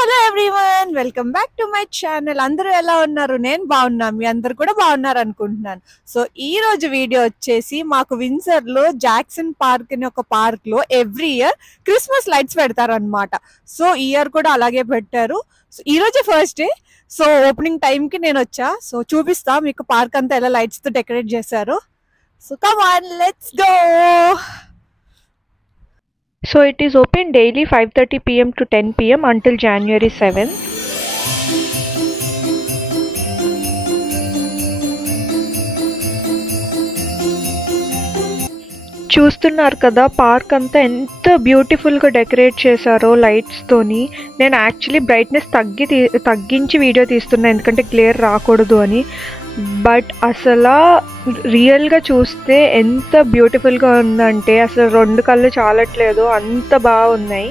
Hello everyone, welcome back to my channel. అందరూ ఎలా ఉన్నారు? నేను బాగున్నాను, మీ అందరు కూడా బాగున్నారు అనుకుంటున్నాను. సో ఈ రోజు వీడియో వచ్చేసి మాకు విన్సర్ లో జాక్సన్ పార్క్ అనే ఒక పార్క్ లో ఎవ్రీ ఇయర్ క్రిస్మస్ లైట్స్ పెడతారు అనమాట. సో ఈ ఇయర్ కూడా అలాగే పెట్టారు. సో ఈ రోజు first day. So opening time కి నేను వచ్చా. సో చూపిస్తా మీకు పార్క్ అంతా ఎలా లైట్స్ తో డెకరేట్ చేశారు. So come on, let's go. So it is open daily 5:30 p.m. to 10 p.m. until January 7th. చూస్తున్నారు కదా పార్క్ అంతా ఎంత బ్యూటిఫుల్గా డెకరేట్ చేశారో లైట్స్తోని. నేను యాక్చువల్లీ బ్రైట్నెస్ తగ్గించి వీడియో తీస్తున్నా ఎందుకంటే గ్లేర్ రాకూడదు అని. బట్ అసలు రియల్గా చూస్తే ఎంత బ్యూటిఫుల్గా ఉందంటే అసలు రెండు కళ్ళు చాలట్లేదు, అంత బాగున్నాయి.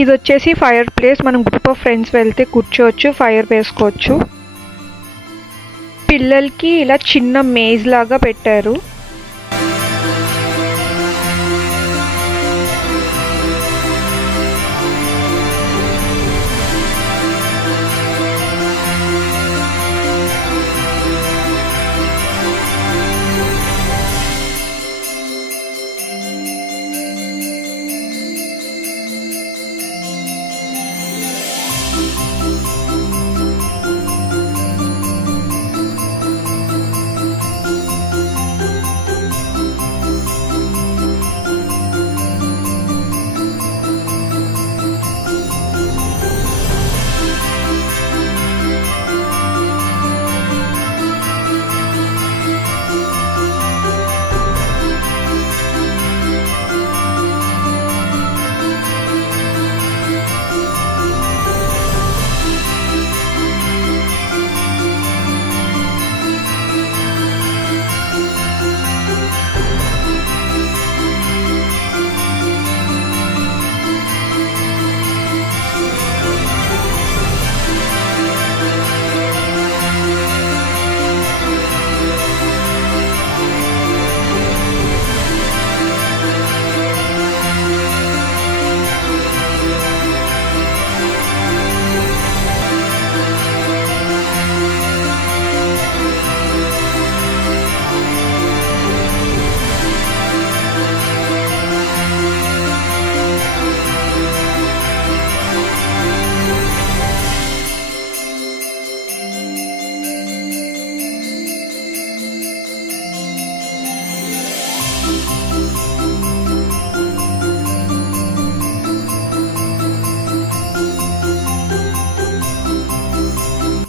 ఇది వచ్చేసి ఫైర్ ప్లేస్. మనం గ్రూప్ ఆఫ్ ఫ్రెండ్స్ వెళ్తే కూర్చోవచ్చు, ఫైర్ వేసుకోవచ్చు. పిల్లలకి ఇలా చిన్న మేజ్ లాగా పెట్టారు.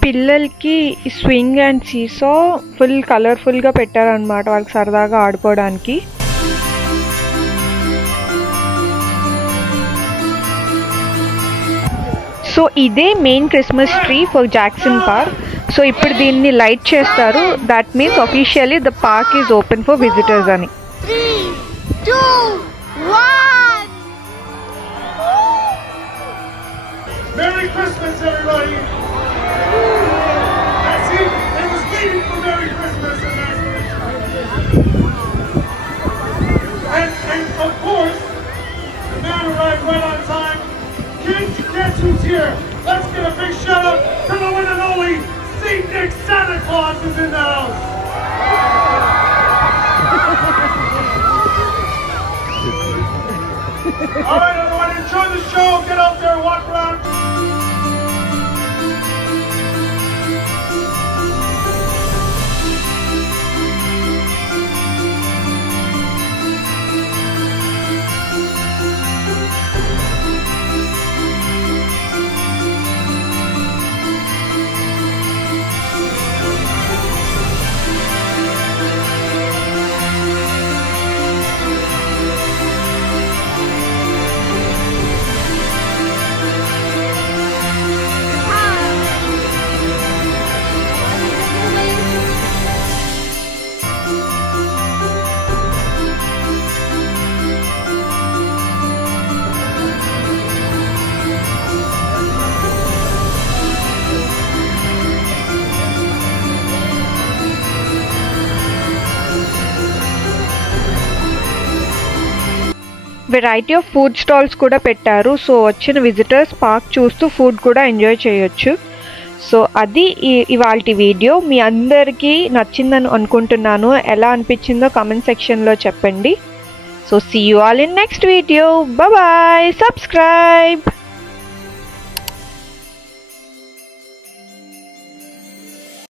పిల్లలకి స్వింగ్ అండ్ సీసా ఫుల్ కలర్ఫుల్గా పెట్టారనమాట, వాళ్ళకి సరదాగా ఆడుకోవడానికి. సో ఇదే main Christmas tree for Jackson park. So ఇప్పుడు దీన్ని లైట్ చేస్తారు. That means officially the park is open for visitors అని. 3, 2, 1. Merry Christmas, everybody! That's it. They was waiting for Merry Christmas, and that's what it's like. And of course, the man arrived right on time. Kids, guess who's here? Let's get a big shout out to the one and only St. Nick Santa Claus is in the house. All right, everyone, enjoy the show. Get out there, walk around. Variety of food stalls కూడా పెట్టారు. So వచ్చిన visitors park చూస్తూ food కూడా enjoy చేయొచ్చు. So అది ఇవాల్టి video. మీ అందరికీ నచ్చిందని అనుకుంటున్నాను. ఎలా అనిపించిందో కామెంట్ సెక్షన్లో చెప్పండి. So see you all in next video. Bye. Subscribe.